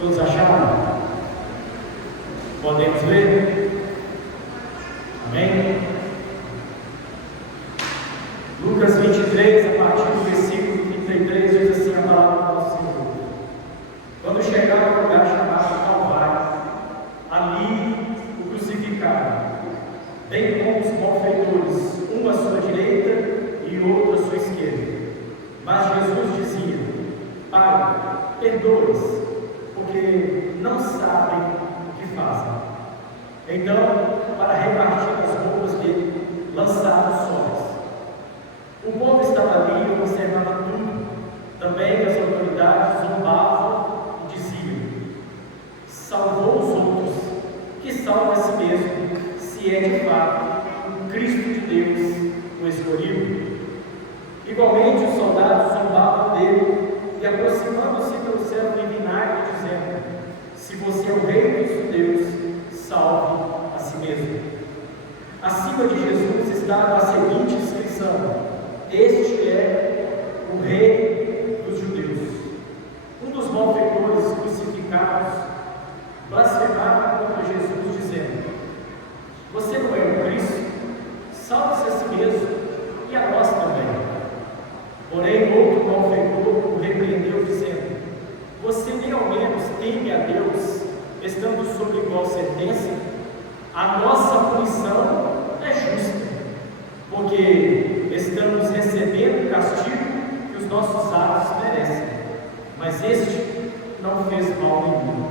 Todos acharam? Podemos ler? Amém? Lucas 23, a partir do versículo 33, diz assim a palavra do nosso Senhor. Quando chegaram ao lugar chamado Calvário, ali o crucificaram, bem como os malfeitores, um à sua direita e outro à sua esquerda. Mas Jesus dizia: Pai, perdoa-os, porque não sabem o que fazem. Então, para repartir as roupas dele, lançaram os sóis. O povo estava ali e observava tudo. Também as autoridades zombavam e diziam: salvou os outros, que salva a si mesmo, se é de fato o Cristo de Deus, o escolhido. Igualmente os soldados zombavam dele e, aproximando-se, trouxeram-lhe vinagre, dizendo: se você é o rei dos judeus, salve a si mesmo. Acima de Jesus estava a seguinte inscrição: este é o rei dos judeus. Um dos malfeitores crucificados blasfemava contra Jesus, dizendo: você não é o Cristo? Salve-se a si mesmo e a nós também. Porém, outro malfeitor o repreendeu, dizendo: você nem ao menos teme a Deus, estando sob igual sentença? A nossa punição é justa, porque estamos recebendo o castigo que os nossos atos merecem, mas este não fez mal nenhum.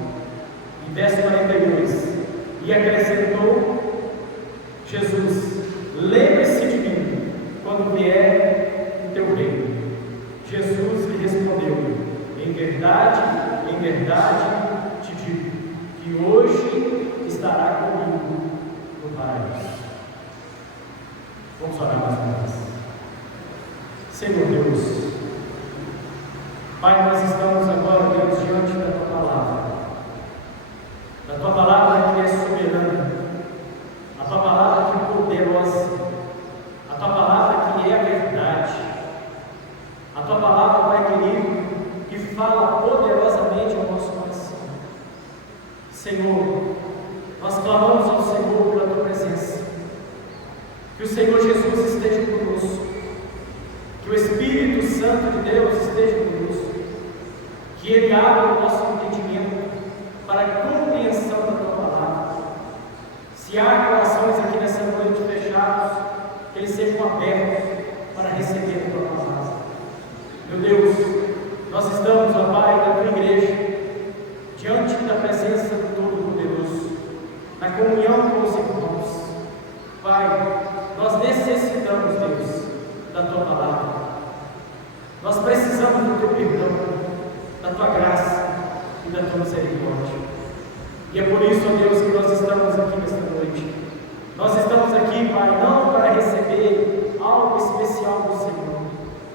Em verso 42, e acrescentou Jesus: lembre-se de mim quando vier o teu reino. Jesus lhe respondeu: em verdade te digo, que hoje estará comigo no paraíso. Vamos orar mais uma vez. Senhor Deus, Pai, nós estamos agora, Deus, diante da Tua palavra que é soberana, a Tua palavra que é poderosa, a Tua palavra que é a verdade, a Tua palavra, Pai querido, que fala poderosamente ao nosso coração. Senhor, nós clamamos ao Senhor pela Tua presença, que o Senhor Jesus esteja conosco, que o Espírito Santo de Deus esteja conosco, que Ele abra o nosso entendimento para a compreensão da Tua palavra. Se há corações aqui nessa noite fechados, que eles sejam abertos para receber a Tua palavra. Meu Deus, nós estamos, ó Pai, na Tua igreja, diante da presença do Todo-Poderoso, na comunhão com os irmãos. Pai, nós necessitamos, Deus, da Tua palavra. Nós precisamos do Teu perdão, da Tua graça e da Tua misericórdia. E é por isso, ó Deus, que nós estamos aqui nesta noite. Nós estamos aqui, Pai, não para receber algo especial do Senhor,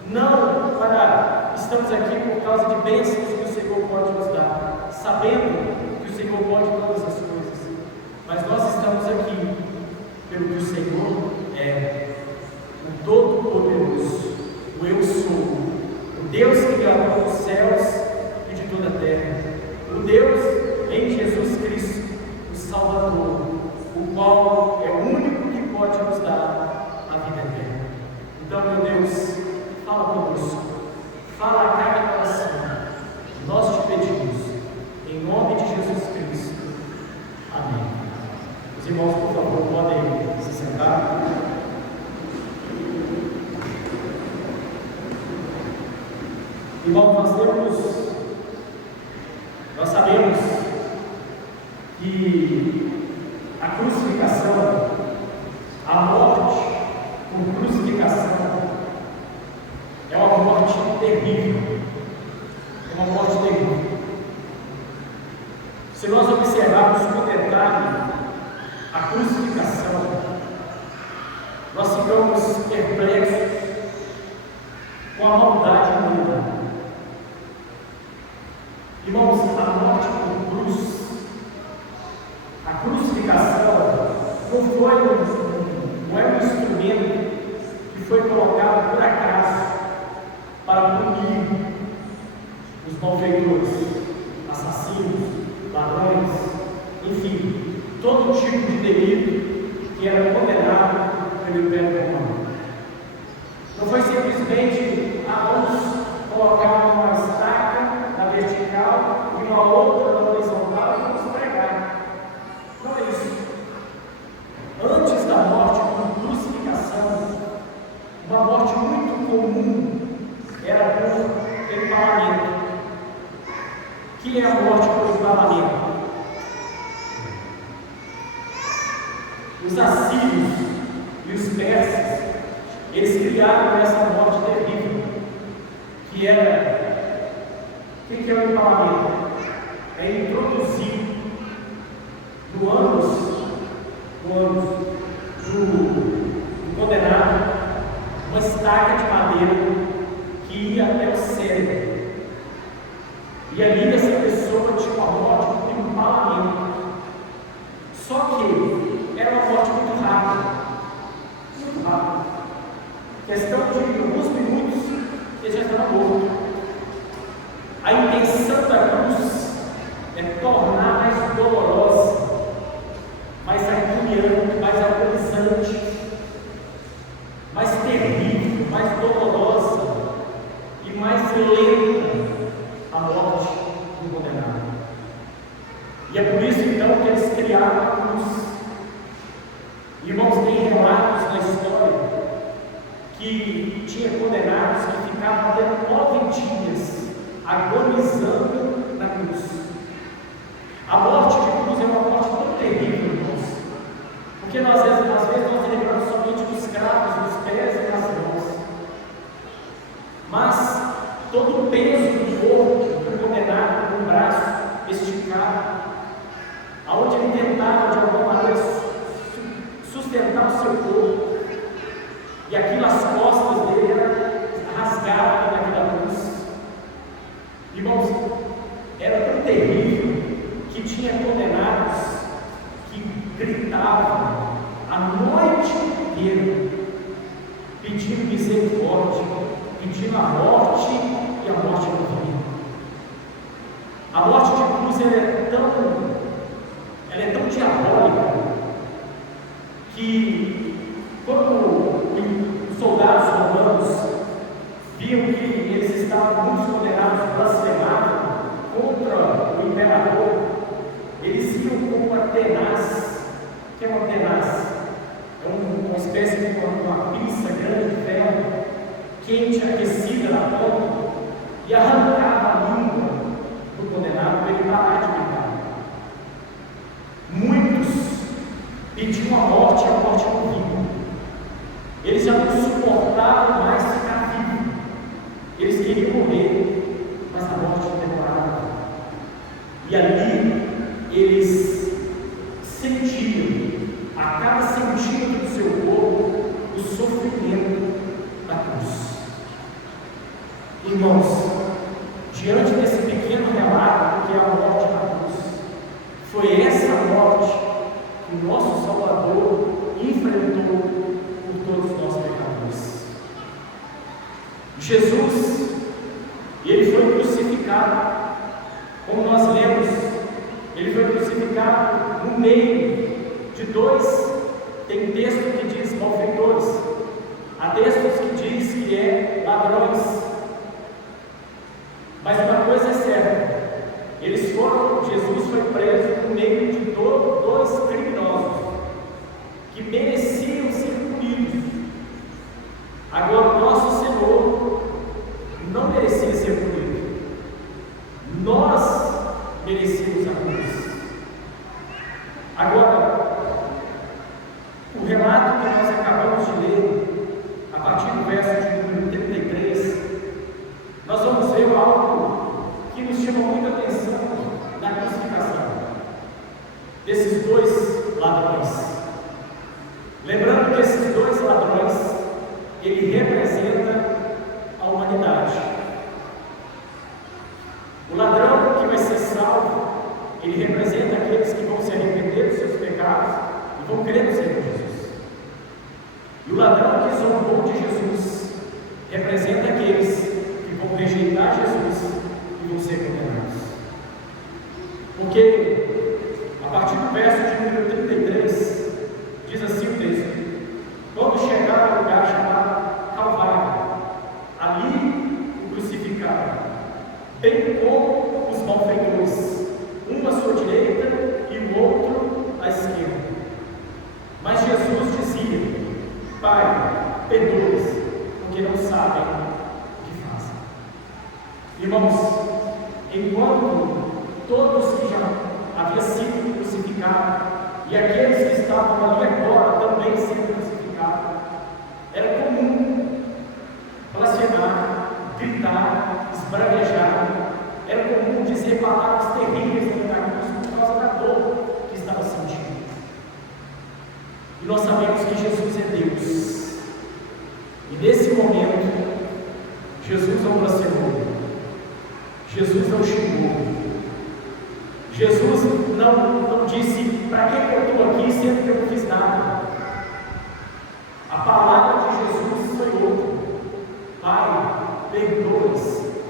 não para, estamos aqui por causa de bênçãos que o Senhor pode nos dar, sabendo que o Senhor pode todas as coisas, mas nós estamos aqui pelo que o Senhor é, o Todo-Poderoso, o Eu Sou, o Deus que criou os céus e de toda a terra, o Deus em Jesus Cristo, o Salvador, o qual é o único que pode nos dar a vida eterna. Então, meu Deus, fala conosco, fala a cada coração, nós te pedimos, em nome de Jesus Cristo. Amém. Os irmãos, por favor, podem se sentar. Irmãos, nós sabemos que a crucificação, a morte por crucificação, é uma morte terrível. É uma morte terrível. Se nós observarmos com detalhe a crucificação, nós ficamos perplexos com a maldade humana. Irmãos, a morte por cruz, a crucificação não é um instrumento que foi colocado por acaso para punir os malfeitores, as assassinos, ladrões, enfim, todo tipo de delito que era condenado pelo Império Romano. Não foi simplesmente vamos colocar uma estaca na vertical e uma outra na horizontal e vamos pregar. Não é isso. Antes da morte por crucificação, uma morte muito comum era por empalamento. O que é a morte por empalamento? Os assírios e os persas, eles criaram essa morte terrível, que era, o que é o empalamento? É introduzir no ânus do condenado uma estaca de madeira que ia até o cérebro. E ali essa pessoa tinha uma morte por empalamento. Só que era uma morte muito rápida. Muito rápida. Questão de alguns minutos, ele já estava morto. A intenção da cruz é tornar mais dolorosa, mais agoniante, mais agonizante, mais terrível, mais dolorosa e mais lenta a morte do condenado. E é por isso então que eles criaram a cruz. Irmãos, tem relatos na história que tinha condenados que ficavam até 9 dias agonizando na cruz. A morte de cruz é uma morte tão terrível, irmãos, porque às vezes nós lembramos somente dos cravos, dos pés e das mãos, mas todo o peso do corpo do condenado com o braço esticado, aonde ele tentava de alguma maneira sustentar o seu corpo, e aquilo as costas dele eram rasgadas naquela cruz. Irmãos, era tão terrível que tinha condenados que gritavam a noite inteira, pedindo misericórdia, pedindo a morte e a morte no fim. A morte de cruz ela é tão diabólica que quando os soldados romanos viam que eles estavam muito condenados, blasfemavam contra o imperador, eles iam com uma tenaz. O que é uma tenaz? É uma espécie de uma pinça grande de ferro, quente, aquecida na ponta, e arrancava a língua do condenado para ele parar de gritar. Muitos pediam a morte no vivo. Eles já não suportavam mais ficar vivos. Eles queriam morrer, mas a morte não demorava. E ali eles sentiam, a cada centímetro do seu corpo, o sofrimento da cruz. Irmãos, diante desse pequeno relato que é a morte na cruz, foi essa morte que o nosso Salvador enfrentou por todos nós pecadores. Jesus, ele foi crucificado, como nós lemos, ele foi crucificado no meio de dois. Tem texto que diz malfeitores, há textos que diz que é ladrões. Mas uma coisa é certa, Jesus foi preso no meio de dois criminosos que mereciam ser punidos. Agora, o nosso Senhor não merecia ser punido. Nós merecíamos a cruz. Agora, o relato que nós acabamos de ler, a partir do verso de número 33, nós vamos ver algo que nos chama muita atenção na crucificação desses dois ladrões. Lembrando que esses dois ladrões, ele representa a humanidade. O ladrão que vai ser salvo, ele representa aqueles que vão se arrepender dos seus pecados e vão crer no Senhor Jesus. E o ladrão que zombou de Jesus representa aqueles que vão rejeitar Jesus e vão ser condenados. Porque a partir do verso de número 33, diz assim o texto: quando chegaram ao lugar chamado Calvário, ali o crucificaram, bem como os malfeitores, um à sua direita e o outro à esquerda. Mas Jesus dizia: Pai, perdoe-os, porque não sabem o que fazem. Irmãos, enquanto todos que já haviam sido crucificados e aqueles que estavam ali agora também sendo crucificados, era comum blasfemar, gritar, esbravejar, era comum dizer palavras terríveis na cruz por causa da dor que estava sentindo. E nós sabemos que Jesus é Deus, e nesse momento Jesus não blasfemou, Jesus não xingou, Jesus não disse: para que eu estou aqui sendo que eu não fiz nada? A palavra de Jesus foi outra: Pai, perdoa-os,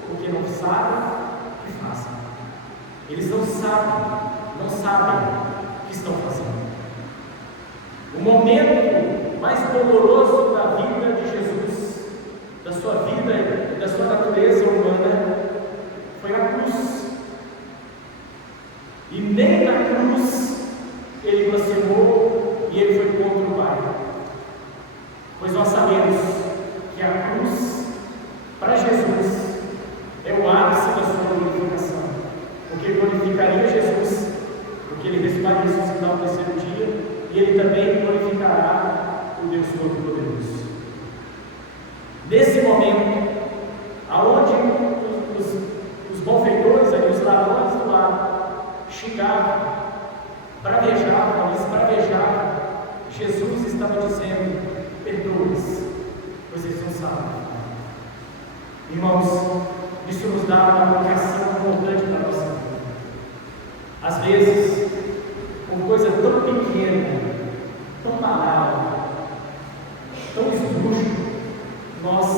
porque não sabem o que fazem. Eles não sabem o que estão fazendo. O momento mais doloroso da vida de Jesus, da sua vida e da sua natureza humana, foi a cruz. E nem na cruz ele blasfemou e ele foi contra o Pai. Pois nós sabemos que a cruz, para Jesus, é o ápice da sua glorificação, porque glorificaria Jesus, porque ele ressuscitar no terceiro dia, e ele também glorificará o Deus Todo-Poderoso. Nesse momento, aonde os malfeitores, os ladrões do lado, xingavam, bravejavam, esbravejavam, Jesus estava dizendo: perdoe-os, pois eles não sabem. Irmãos, isso nos dá uma aplicação importante para a nossa vida. Às vezes, por coisa tão pequena, tão banal, tão esdrúxula, nós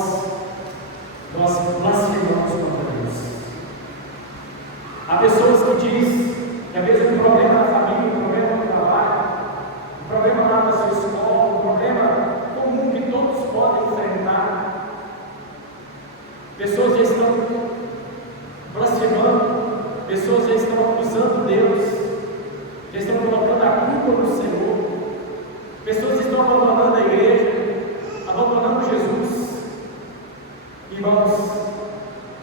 blasfemamos contra Deus. Há pessoas que dizem que às vezes um problema na família, um problema no trabalho, um problema lá na sua escola, um problema comum que todos podem enfrentar, pessoas já estão blasfemando, pessoas já estão acusando Deus, já estão colocando a culpa no Senhor, pessoas estão abandonando a igreja, abandonando Jesus. Irmãos,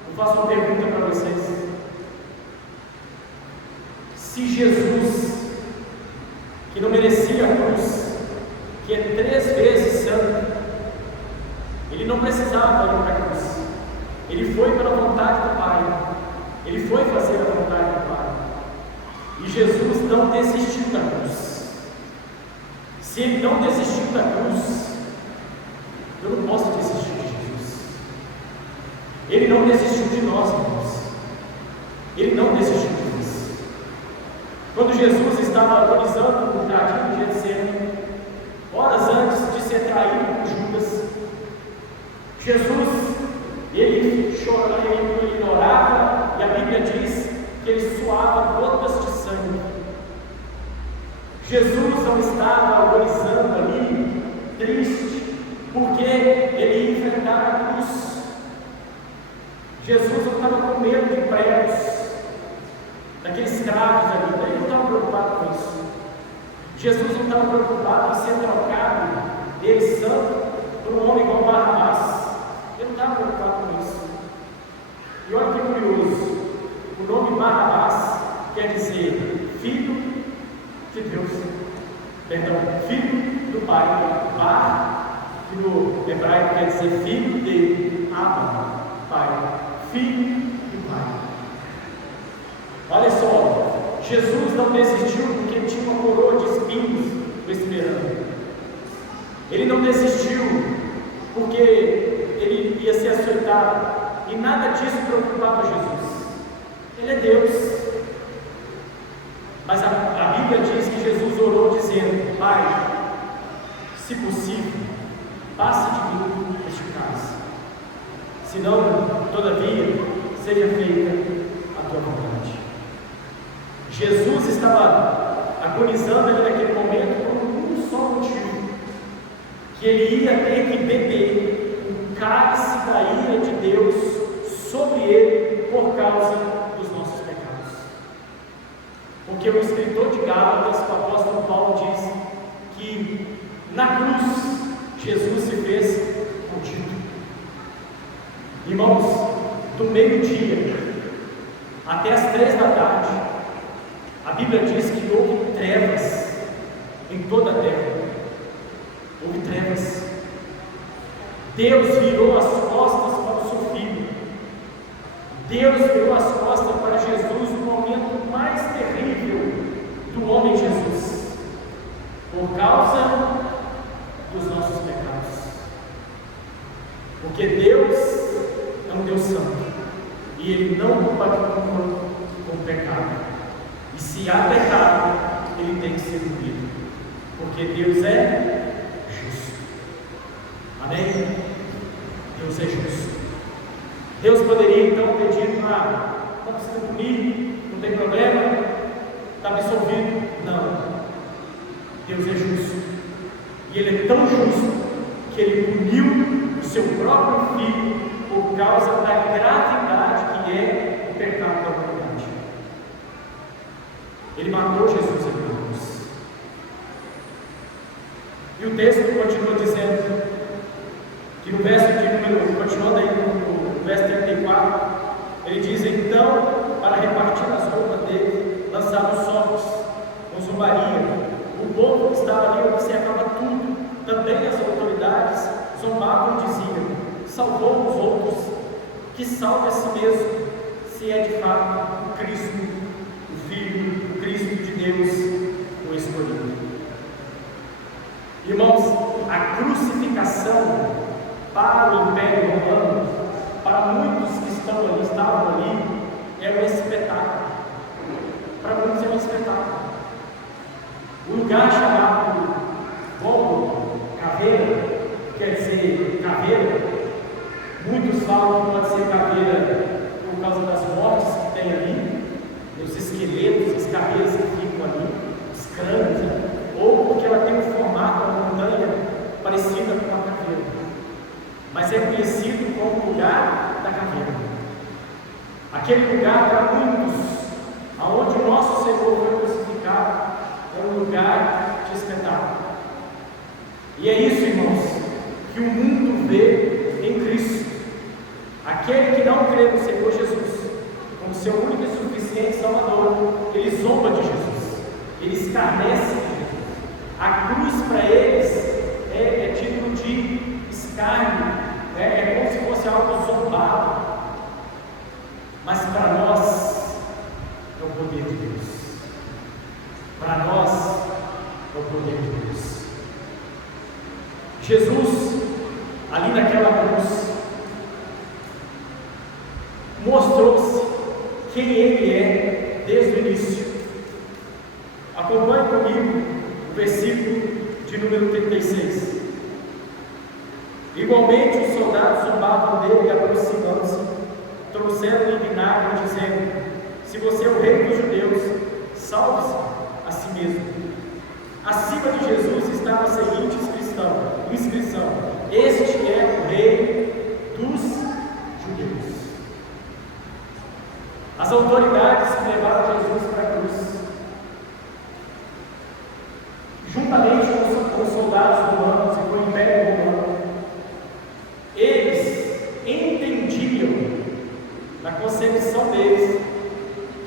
eu faço uma pergunta para vocês: se Jesus, que não merecia a cruz, que é 3 vezes santo, ele não precisava ir para a cruz, ele foi pela vontade do Pai, ele foi fazer a vontade do Pai, e Jesus não desistiu da cruz. Se ele não desistiu da cruz, eu não posso desistir de Jesus. Ele não desistiu de nós, irmãos. Ele não desistiu de nós. Quando Jesus estava agonizando no jardim de Getsemane, horas antes de ser traído por Judas, Jesus, ele chorava, ele orava, e a Bíblia diz que ele suava gotas de sangue. Jesus não estava agonizando ali, triste, porque ele ia enfrentar a cruz. Jesus não estava com medo de pregos, daqueles escravos ali, ele não estava preocupado com isso. Jesus não estava preocupado em ser trocado, ele santo, por um homem igual Barrabás. Ele não estava preocupado com isso. E olha que curioso, o nome Barrabás quer dizer filho de Deus, perdão, filho do Pai. Bar, que no hebraico quer dizer filho de Abba, Pai, filho do Pai. Olha só, Jesus não desistiu porque tinha uma coroa de espinhos o esperando. Ele não desistiu porque ele ia ser açoitado, e nada disso preocupava Jesus. Ele é Deus. Mas a Bíblia diz que Jesus orou dizendo: Pai, se possível, passe de mim este cálice, senão, todavia, seja feita a tua vontade. Jesus estava agonizando ali naquele momento por um só motivo: que ele ia ter que beber o cálice da ira de Deus sobre ele por causa dos nossos pecados. Porque o escritor de Gálatas, o apóstolo Paulo, diz que na cruz Jesus se fez contido. Irmãos, do meio-dia até as 3 da tarde, a Bíblia diz que houve trevas em toda a terra. Houve trevas. Deus virou as costas para o seu filho. Deus virou as costas para Jesus no momento mais terrível do homem Jesus, por causa dos nossos pecados. Porque Deus é um Deus santo e Ele não compactua com o pecado. E se há pecado, ele tem que ser punido, porque Deus é justo. Amém? Deus é justo. Deus poderia então pedir para não precisa punir, não tem problema, está absolvido. Não. Deus é justo. E Ele é tão justo que Ele puniu o seu próprio filho por causa da gravidade que é o pecado da humanidade. Ele matou Jesus em cruz. E o texto continua dizendo que no verso continuando aí no verso 34, ele diz: então, para repartir as roupas dele, lançaram os sorros com zombaria. O povo que estava ali observava tudo. Também as autoridades zombavam e diziam: salvou os outros, que salve a si mesmo, se é de fato o Cristo, o Filho, o Cristo de Deus, o escolhido. Irmãos, a crucificação para o Império Romano, para muitos que estavam ali, é um espetáculo. Para muitos é um espetáculo. O lugar chamado Gólgota, caveira, quer dizer caveira, muitos falam que pode ser caveira por causa das mortes que tem ali, os esqueletos, as cabeças que ficam ali, os crânios, né? Ou porque ela tem um formato, uma montanha parecida com uma caveira, mas é conhecido como o lugar da caveira. Aquele lugar, para muitos, aonde o nosso Senhor foi crucificado, é um lugar de espetáculo. E é isso, irmãos, que o mundo vê em Cristo. Aquele que não crê no Senhor Jesus como seu único e suficiente Salvador, ele zomba de Jesus, ele escarnece de Jesus. A cruz para eles é título de escárnio, é como se fosse algo zombado. Mas para nós é o poder de Deus. Para nós é o poder de Deus. Jesus, ali naquela cruz, mostrou-se quem Ele é desde o início. Acompanhe comigo o versículo de número 36. Igualmente os soldados zombavam dele, aproximando-se, trouxeram-lhe vinagre, dizendo: se você é o rei dos judeus, salve-se a si mesmo. Acima de Jesus estava a seguinte inscrição: este é o rei dos judeus. As autoridades que levaram Jesus para a cruz, juntamente com os soldados romanos e com o Império Romano, eles entendiam, na concepção deles,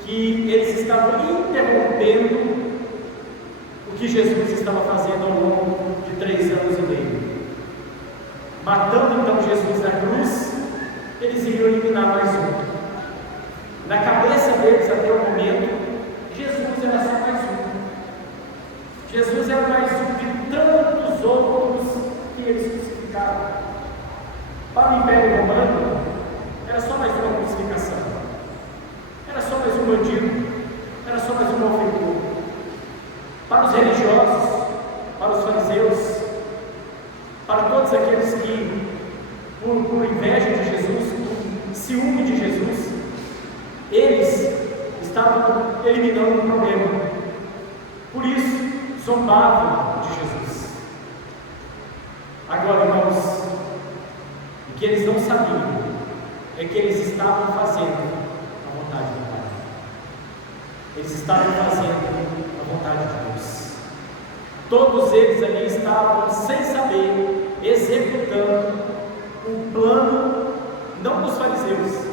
que eles estavam interrompendo o que Jesus estava fazendo ao longo de 3 anos e meio. Matando então Jesus na cruz, eles iriam eliminar mais um. Na cabeça deles, até o momento, Jesus era só mais um. Jesus era mais um de tantos outros que eles crucificaram. Para o Império Romano, era só mais uma crucificação. Era só mais um bandido. Era só mais um malfeitor. Para os religiosos, para os fariseus, para todos aqueles que, por inveja de Jesus, por ciúme de Jesus, eles estavam eliminando um problema. Por isso, zombavam de Jesus. Agora, irmãos, o que eles não sabiam é que eles estavam fazendo a vontade do Pai. Eles estavam fazendo a vontade de Deus. Todos eles ali estavam, sem saber, executando um plano, não dos fariseus,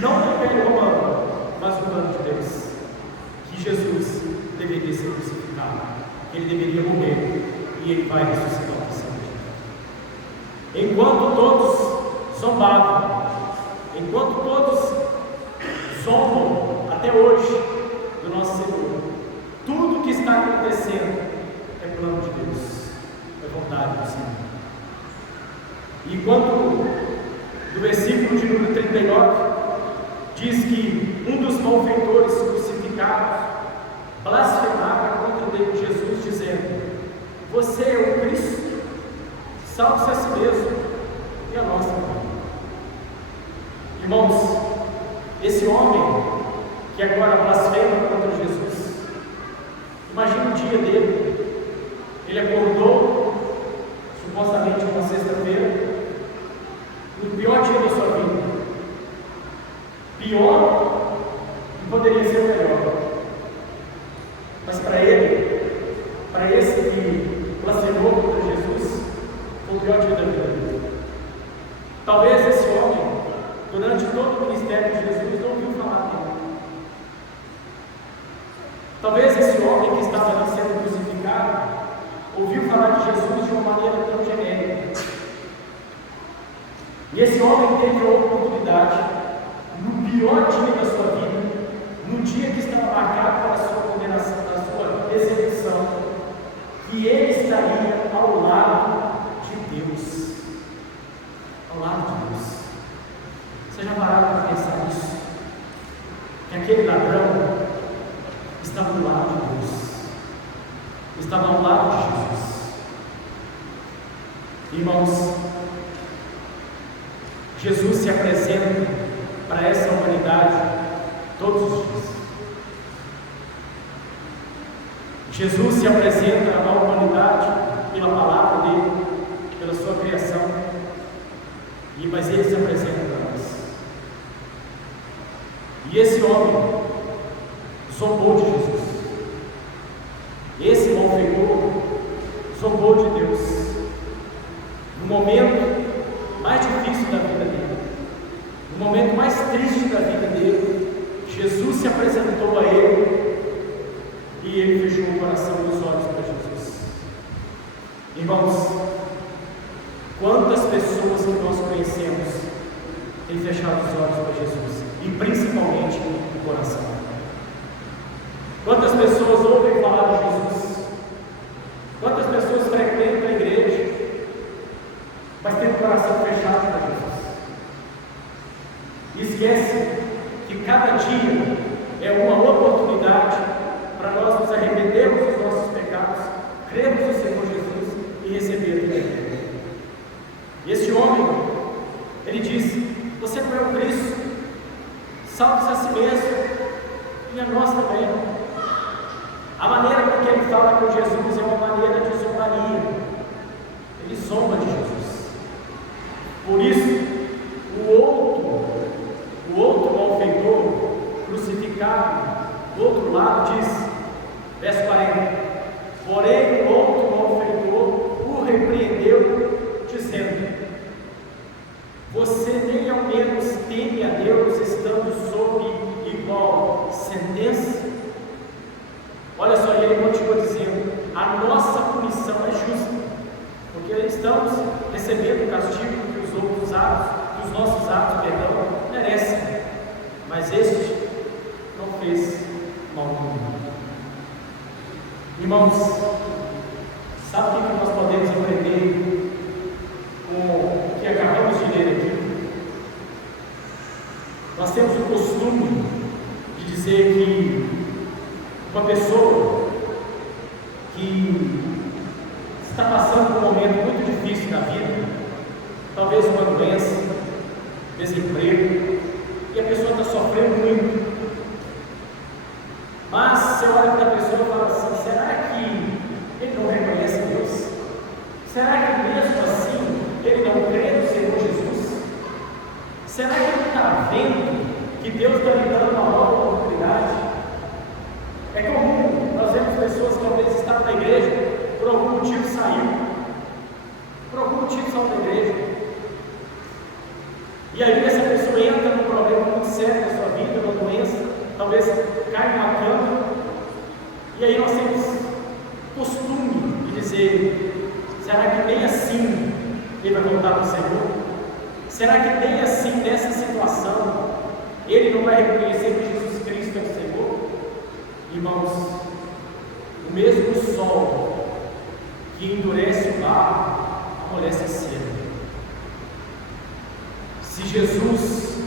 não do Império Romano, mas o plano de Deus, que Jesus deveria ser crucificado, que ele deveria morrer e ele vai ressuscitar o terceiro dia. Enquanto todos zombavam, enquanto todos zombam até hoje do nosso Senhor, tudo que está acontecendo é plano de Deus, é vontade do Senhor. E quando no versículo de número 39 diz que um dos malfeitores crucificados blasfemava contra Jesus, dizendo: você é o Cristo, salve-se a si mesmo e a nós também. Irmãos, esse homem que agora blasfema contra Jesus, imagina o dia dele. Ele acordou, supostamente uma sexta-feira, no pior dia da sua vida, pior que poderia ser melhor, mas para ele, para esse que blasfemou contra Jesus, foi o pior dia da vida dele. Talvez esse homem, durante todo o ministério de Jesus, não ouviu falar dele. Talvez esse homem que estava ali sendo crucificado ouviu falar de Jesus de uma maneira tão genérica. E esse homem teve a oportunidade, no pior dia da sua vida, no dia que estava marcado para a sua condenação, para a sua execução, que ele estaria ao lado de Deus. Ao lado de Deus. Você já parou para pensar nisso? Que aquele ladrão estava do lado de Deus, estava ao lado de Jesus. Irmãos, Jesus se apresenta para essa humanidade todos os dias. Jesus se apresenta à humanidade pela palavra dele, pela sua criação, mas ele se apresenta para nós. E esse homem zombou de Jesus. Esse malfeitor zombou de Deus. No momento mais difícil da vida dele, no momento mais triste da vida dele, Jesus se apresentou a ele e ele fechou o coração e os olhos para Jesus. Irmãos, quantas pessoas que nós conhecemos têm fechado os olhos para Jesus, e principalmente o coração? Quantas pessoas ouvem falar de Jesus? Quantas pessoas frequentam a igreja, mas têm o coração fechado para Jesus? E esquece que cada dia é uma oportunidade para nós nos arrependermos dos nossos pecados, crermos no Senhor Jesus e receber a vida eterna. Esse homem, ele disse: você não é o Cristo, salve-se a si mesmo e a nós também. A maneira com que ele fala com Jesus é uma maneira de zombaria. Ele zomba de Jesus. Por isso, o outro malfeitor crucificado do outro lado diz, verso 40: porém o outro malfeitor o repreendeu, dizendo: você nem ao menos teme a Deus, estando sob igual sentença? Olha só, ele continua dizendo: a nossa punição é justa, porque estamos recebendo o castigo que os outros atos, os nossos atos, merecem, mas este não fez mal nenhum. Irmãos, sabe o que nós podemos aprender com o que acabamos de ler aqui? Nós temos o costume de dizer que uma pessoa que está passando por um momento muito difícil na vida, talvez uma doença, desemprego, e a pessoa está sofrendo muito, está vendo que Deus está lhe dando uma nova oportunidade? É comum nós vemos pessoas que talvez estavam na igreja, por algum motivo saiu, por algum motivo saiu da igreja, e aí essa pessoa entra num problema muito sério na sua vida, uma doença, talvez cai numa cama, e aí nós temos costume de dizer: será que nem assim ele vai voltar para o Senhor? Será que nem assim, nessa situação, ele não vai reconhecer que Jesus Cristo é o Senhor? Irmãos, o mesmo sol que endurece o barro, amolece a cera. Se Jesus,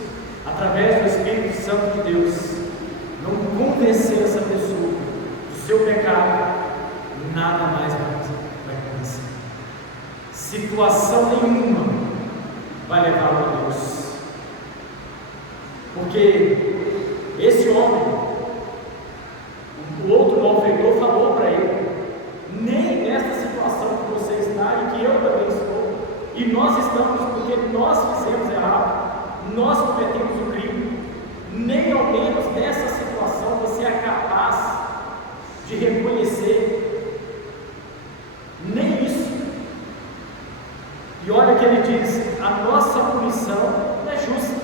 através do Espírito Santo de Deus, não convencer essa pessoa do seu pecado, nada mais vai acontecer. Situação nenhuma vai levá-lo a Deus. Porque esse homem, o outro malfeitor, falou para ele: nem nessa situação que você está e que eu também estou, e nós estamos porque nós fizemos errado, nós cometemos o crime, nem ao menos nessa situação você é capaz de reconhecer, nem isso. E olha que ele diz: a nossa punição é justa,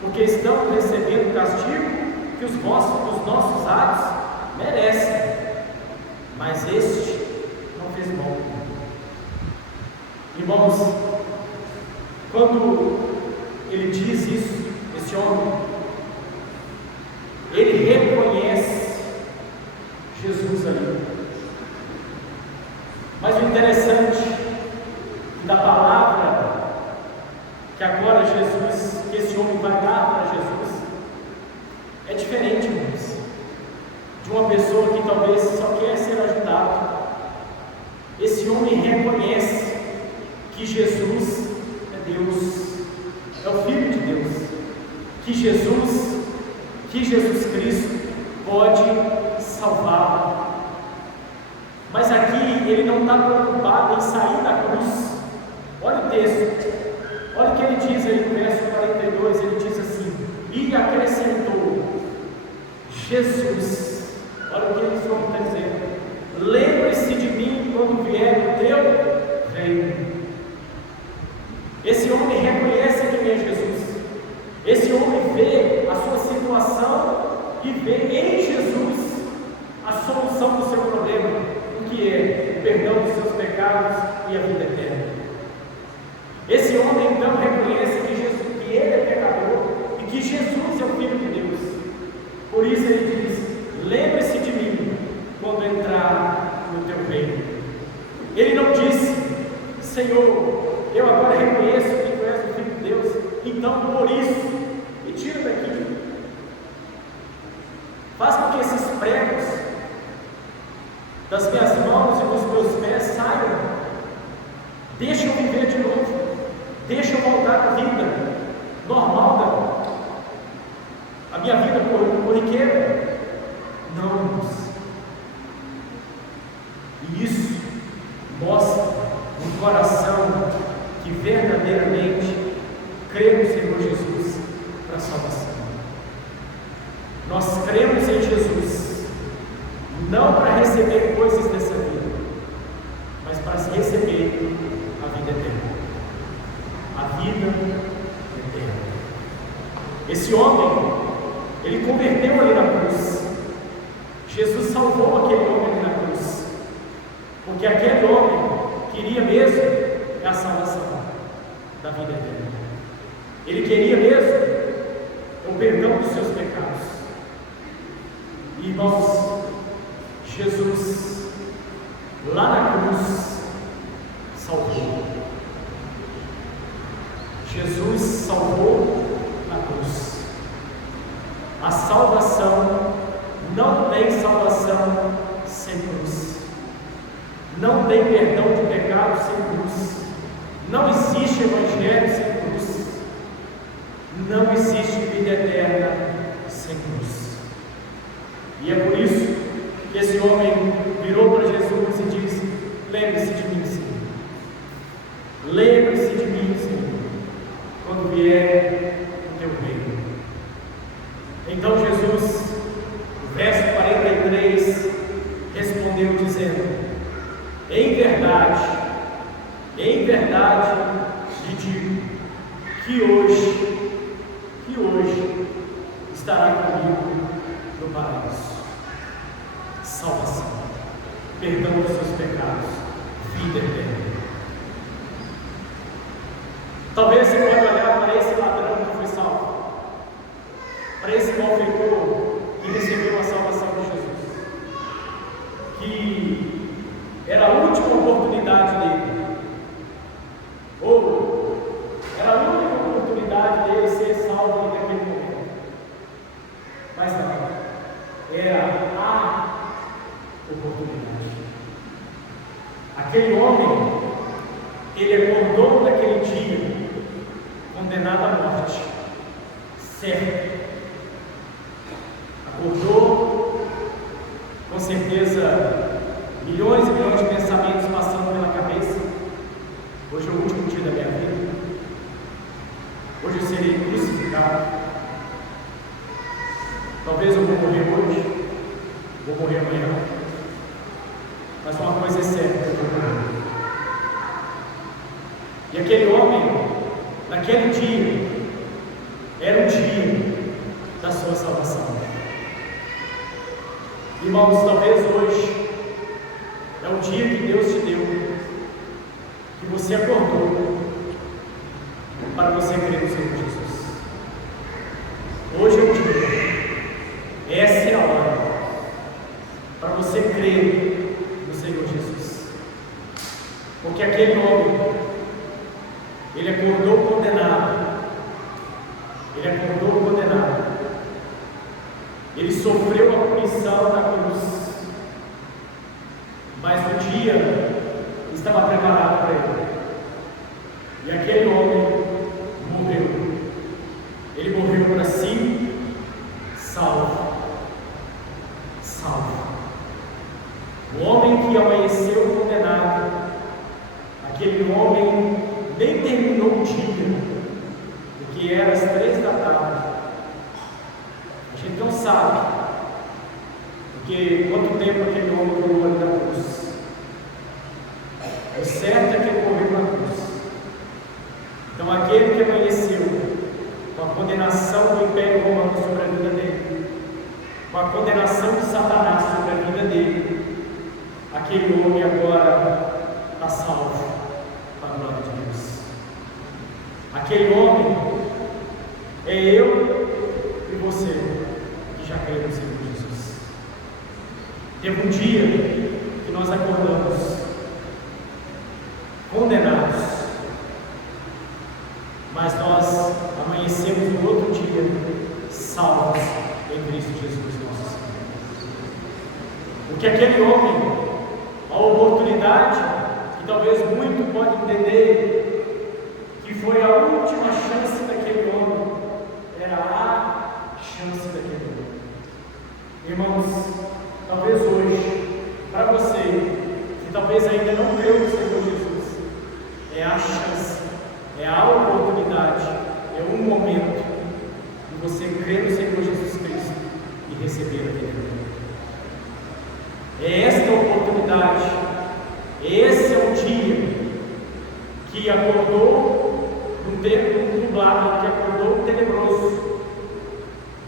porque estamos recebendo o castigo que os nossos atos merecem, mas este não fez mal. Irmãos, quando ele diz isso, esse homem, ele reconhece Jesus ali. Mas o interessante da palavra que agora Jesus, que esse homem vai dar para Jesus, é diferente, irmãos, de uma pessoa que talvez só quer ser ajudado. Esse homem reconhece que Jesus é Deus, é o Filho de Deus, que Jesus Cristo pode salvá-lo. Mas aqui ele não está preocupado em sair da cruz. Olha o texto, olha o que ele diz aí no verso 42, ele diz assim: e acrescentou Jesus, olha o que esse homem está dizendo: lembre-se de mim quando vier o teu reino. Esse homem reconhece quem é Jesus, esse homem vê a sua situação e vê em Jesus a solução do seu problema, o que é o perdão dos seus pecados e a vida eterna. Esse homem então reconhece que ele é pecador e que Jesus é o Filho de Deus. Por isso ele diz: lembre-se de mim quando entrar no teu reino. Ele não disse: Senhor, eu agora reconheço que tu és o Filho de Deus, então por isso me tira daqui. Faz com que esses pregos das minhas mãos e dos meus pés saiam. Deixa eu viver de novo. Deixa eu voltar à vida normal, a minha vida corriqueira. Não, irmãos. E isso mostra um coração que verdadeiramente crê no Senhor Jesus para a salvação. Nós cremos em Jesus, não para receber coisas dessa vida, mas para receber a vida eterna. A vida eterna. Esse homem, ele converteu ali na cruz. Jesus salvou aquele homem ali na cruz, porque aquele homem queria mesmo a salvação da vida eterna. Ele queria mesmo o perdão dos seus pecados. E, irmãos, Jesus lá na cruz salvou. Jesus salvou na cruz. A salvação não tem salvação sem cruz. Não tem perdão de pecado sem cruz. Não existe evangelho sem cruz. Não existe vida eterna sem cruz. E é por isso que esse homem virou para Jesus e disse: lembre-se de mim, Senhor. Lembre-se de mim, Senhor, quando vier o teu Então Jesus, no verso 43, respondeu dizendo: em verdade lhe digo que hoje estará comigo no paraíso. Salvação, perdão dos seus pecados, vida eterna. Talvez você pode olhar para esse ladrão que foi salvo, para esse malfeitor que recebeu a salvação de Jesus, que era a última oportunidade dele, ou era a única oportunidade dele ser salvo naquele momento. Mas não, era a oportunidade. Aquele homem, ele acordou naquele dia condenado à morte, certo? Acordou, com certeza, milhões e milhões de pensamentos passando pela cabeça. Hoje é o último dia da minha vida. Hoje eu serei crucificado. Talvez eu vou morrer hoje, vou morrer amanhã. Mas uma coisa é certa, eu vou morrer. E aquele homem, naquele dia, era o dia da sua salvação. Irmãos, talvez hoje é o dia que Deus te deu, que você acordou para você crer no Senhor Jesus. Hoje é o dia, essa é a hora para você crer no Senhor Jesus. Porque aquele homem, ele acordou condenado. Ele sofreu a punição da cruz, mas o dia estava preparado para ele. E aquele homem morreu. Ele morreu para si, salvo. O homem que amanheceu condenado, aquele homem nem terminou o dia, porque era às 3 da tarde. A gente não sabe, porque quanto tempo aquele homem durou ali na cruz. O certo é que ele morreu na cruz. Então aquele que amanheceu com a condenação do Império Romano sobre a vida dele, com a condenação de Satanás sobre a vida dele, aquele homem agora está salvo para a glória de Deus. Aquele homem é eu e você que já cremos no Senhor Jesus. Teve um dia que nós acordamos condenados, mas nós amanhecemos no outro dia salvos em Cristo Jesus nosso Senhor. Porque aquele homem, a oportunidade que talvez muito pode entender que foi a última chance daquele homem, era a chance daquele homem. Irmãos, talvez hoje, para você, que talvez ainda não creu no Senhor Jesus, é a chance, é a oportunidade, é um momento de você crer no Senhor Jesus Cristo e receber aquele momento. É esta oportunidade, esse é o dia que acordou num tempo nublado, que acordou tenebroso,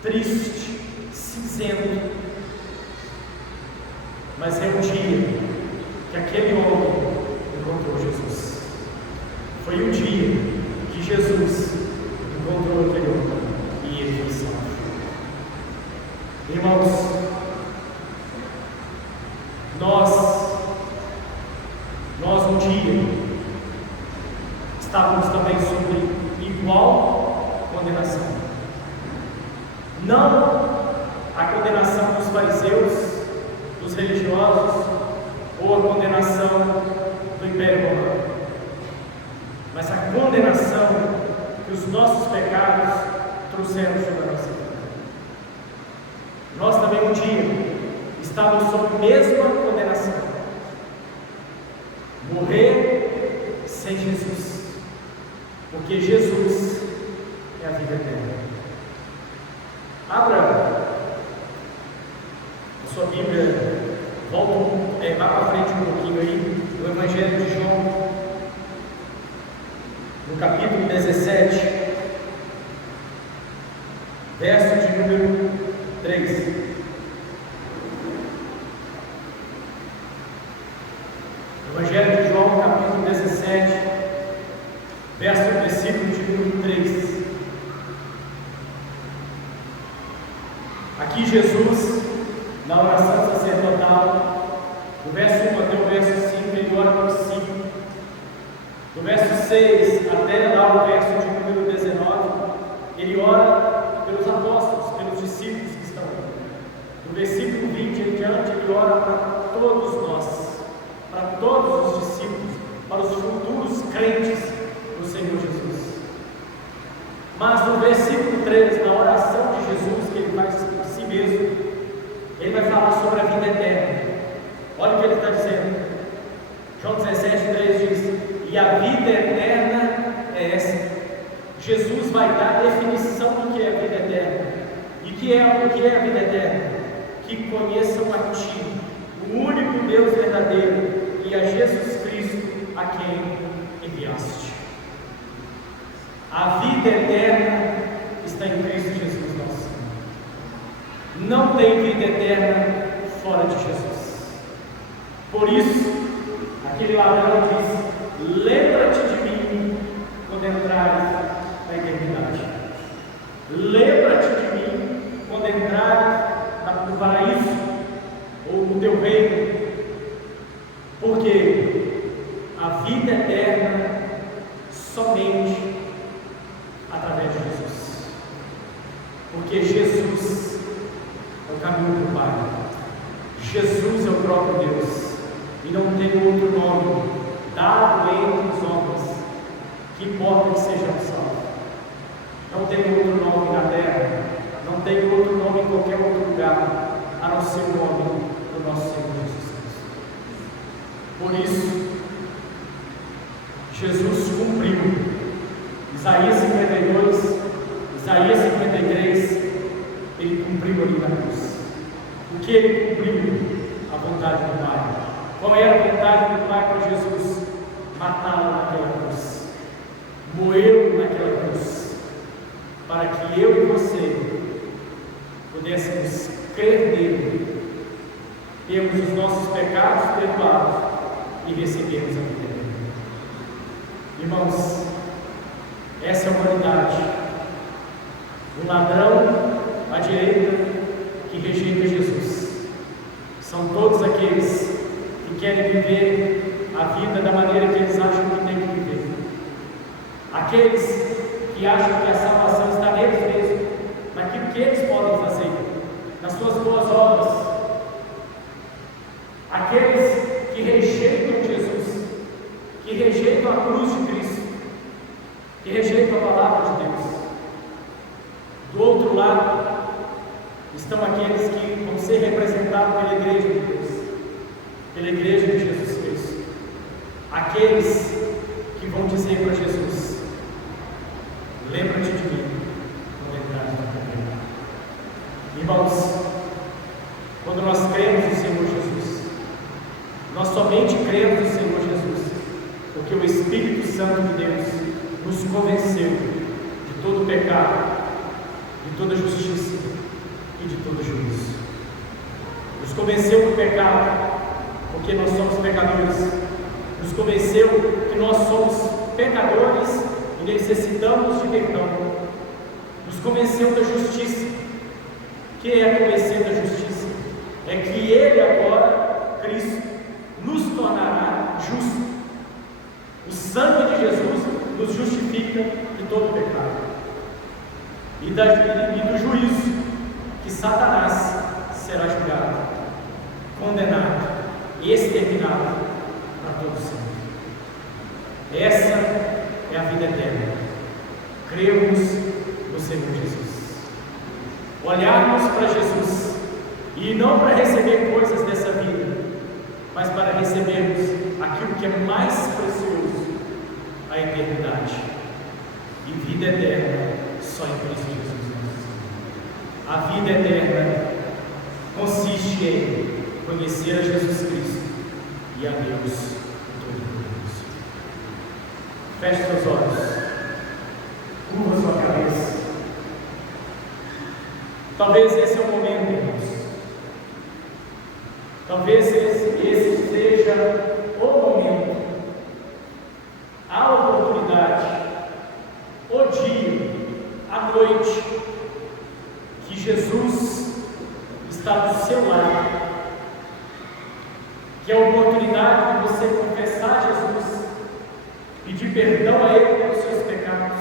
triste, cinzento. Mas é o dia que aquele homem encontrou Jesus. Foi o dia que Jesus encontrou aquele homem e ele foi salvo. Irmãos, nós um dia estávamos também sobre igual condenação. Não a condenação dos fariseus, dos religiosos, ou a condenação do Império Romano, mas a condenação que os nossos pecados trouxeram sobre a nossa vida. Nós também um dia estávamos sob a mesma condenação. Morrer sem Jesus, porque Jesus é a vida eterna. Abra sua Bíblia, vá para frente um pouquinho aí, no Evangelho de João, no capítulo 17, verso de número 3. Evangelho de João, capítulo 17, versículo de número 3. Aqui Jesus, na oração sacerdotal, do verso 1 até o verso 5, ele ora por si. Do verso 6 até lá o verso de número 19, ele ora pelos apóstolos, pelos discípulos que estão ali. Do versículo 20 em diante, ele ora para todos nós, para todos os discípulos, para os futuros crentes do Senhor Jesus. Mas no versículo 3, na oração de Jesus, que ele faz por si mesmo, ele vai falar sobre a vida eterna. Olha o que ele está dizendo. João 17:3 diz: e a vida eterna é essa. Jesus vai dar a definição do que é a vida eterna. E o que é a vida eterna? Que conheçam a Ti, o único Deus verdadeiro, e a Jesus Cristo, a quem enviaste. A vida eterna está em Cristo Jesus, nosso Senhor. Não tem vida eterna fora de Jesus. Por isso, aquele ladrão diz: lembra-te de mim quando entrares na eternidade. Lembra-te de mim quando entrares no paraíso ou no teu reino. Porque a vida eterna somente através de Jesus. Porque Jesus é o caminho do Pai. Jesus é o próprio Deus. E não tem outro nome dado entre os homens que importa que sejamos salvos. Não tem outro nome na terra, não tem outro nome em qualquer outro lugar, a não ser o nome do nosso Senhor Jesus Cristo. Por isso, Jesus cumpriu Isaías 52, Isaías 53, ele cumpriu ali na cruz. O que ele cumpriu? A vontade do Pai. Qual era a vontade do Pai para Jesus? Matá-lo naquela cruz, moê-lo naquela cruz, para que eu e você pudéssemos crer nele, termos os nossos pecados perdoados e recebermos a vida eterna. Irmãos, essa é a humanidade. O ladrão à direita que rejeita Jesus. São todos aqueles que querem viver a vida da maneira que eles acham que tem que viver. Aqueles que acham que a salvação está neles mesmos, naquilo que eles podem fazer, nas suas boas obras. Aqueles que rejeitam Jesus, que rejeitam a cruz de Cristo, que rejeitam a palavra de Deus. Do outro lado estão aqueles que vão ser representados pela igreja de Deus, pela igreja de Jesus Cristo. Aqueles que vão dizer para Jesus: lembra-te de mim quando entrares na eternidade. Irmãos, quando nós cremos no Senhor Jesus, nós somente cremos no Senhor Jesus porque o Espírito Santo de Deus nos convenceu de todo pecado, de toda justiça e de todo juízo. Nos convenceu do pecado porque nós somos pecadores. Nos convenceu que nós somos pecadores e necessitamos de perdão. Nos convenceu da justiça. O que é convencer da justiça? É que Ele agora, Cristo, nos tornará justos. O sangue de Jesus nos justifica de todo pecado e do juízo, que Satanás será julgado, condenado e exterminado para todo sempre. Essa é a vida eterna. Cremos no Senhor Jesus. Olharmos para Jesus e não para receber coisas dessa vida, mas para recebermos aquilo que é mais precioso, a eternidade e vida eterna só em Cristo Jesus. A vida eterna consiste é conhecer a Jesus Cristo e a Deus Todo-Poderoso. Feche seus olhos, curva sua cabeça. Talvez esse é o momento, irmãos. Talvez esse seja o momento, a oportunidade, o dia, a noite, que Jesus está do seu lado, que é a oportunidade de você confessar Jesus, pedir perdão a Ele pelos seus pecados,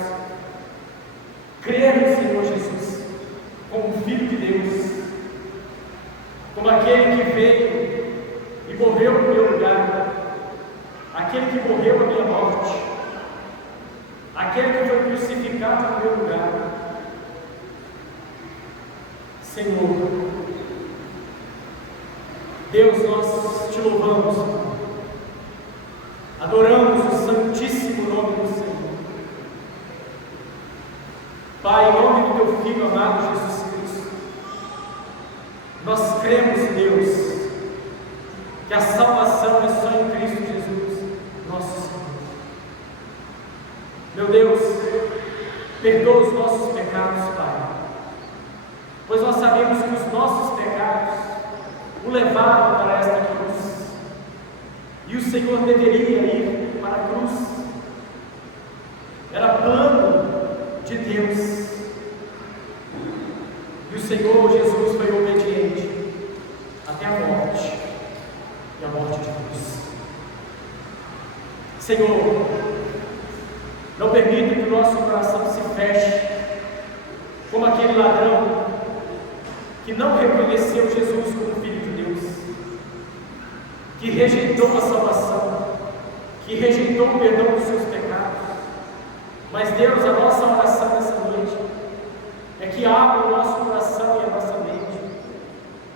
crer no Senhor Jesus como Filho de Deus, como aquele que veio e morreu no meu lugar, aquele que morreu a minha morte, aquele que foi crucificado no meu lugar. Senhor, Deus, nós te louvamos, adoramos o santíssimo nome do Senhor. Pai, em nome do teu Filho amado Jesus Cristo, nós cremos, Deus, que a salvação é só em Cristo Jesus, nosso Senhor. Meu Deus, perdoa os nossos pecados, Pai, pois nós sabemos que os nossos pecados o levaram para esta cruz, e o Senhor deveria ir para a cruz. Era plano de Deus, e o Senhor Jesus foi obediente até a morte, e a morte de cruz. Senhor, não permita que o nosso coração se feche como aquele ladrão que não reconheceu Jesus como Filho de Deus, que rejeitou a salvação, que rejeitou o perdão dos seus pecados. Mas Deus, a nossa oração nessa noite é que abra o nosso coração e a nossa mente,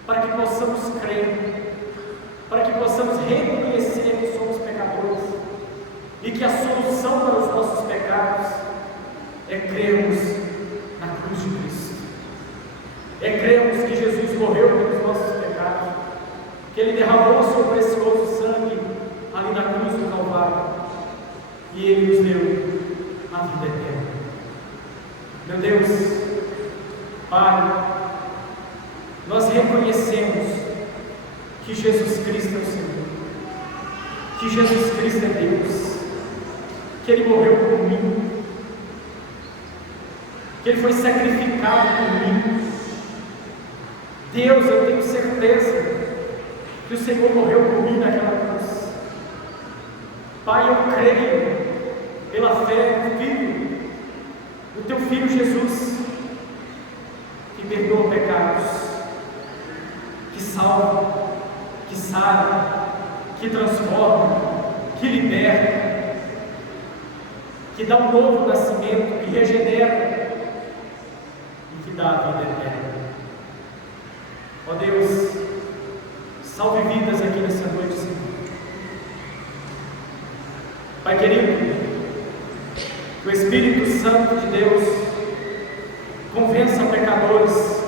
para que possamos crer, para que possamos reconhecer que somos pecadores, e que a solução para os nossos pecados é crermos na cruz de Cristo, é crermos que Jesus morreu pelos nossos pecados, que Ele derramou o seu precioso sangue ali na cruz do Calvário, e Ele nos deu a vida eterna. Meu Deus, Pai, nós reconhecemos que Jesus Cristo é o Senhor, que Jesus Cristo é Deus, que Ele morreu por mim, que Ele foi sacrificado por mim. Deus, eu tenho certeza que o Senhor morreu por mim naquela cruz. Pai, eu creio pela fé no Filho, no Teu Filho Jesus, que perdoa pecados, que salva, que sara, que transforma, que liberta, que dá um novo nascimento, que regenera e que dá a vida eterna. Ó Deus, salve vidas aqui nessa noite, Senhor. Pai querido, que o Espírito Santo de Deus convença pecadores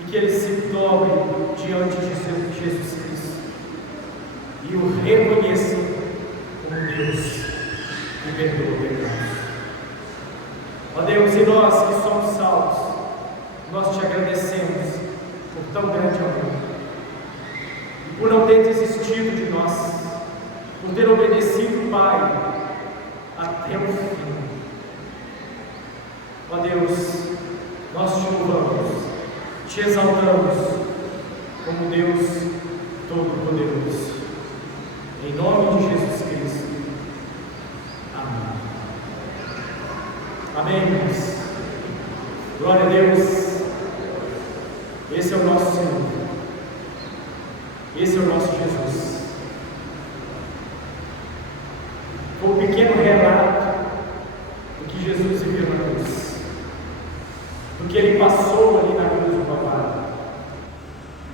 e que eles se dobrem diante de Jesus Cristo e o reconheçam como Deus que perdoa pecados. Ó Deus, e nós que somos salvos, nós te agradecemos por tão grande amor e por não ter desistido de nós, por ter obedecido o Pai até o fim. Ó Deus, nós te louvamos, te exaltamos como Deus Todo-Poderoso, em nome de Jesus Cristo. Amém. Amém, irmãos. Glória a Deus. Esse é o nosso Senhor, esse é o nosso Jesus. Foi um pequeno relato do que Jesus viveu na cruz, do que Ele passou ali na cruz.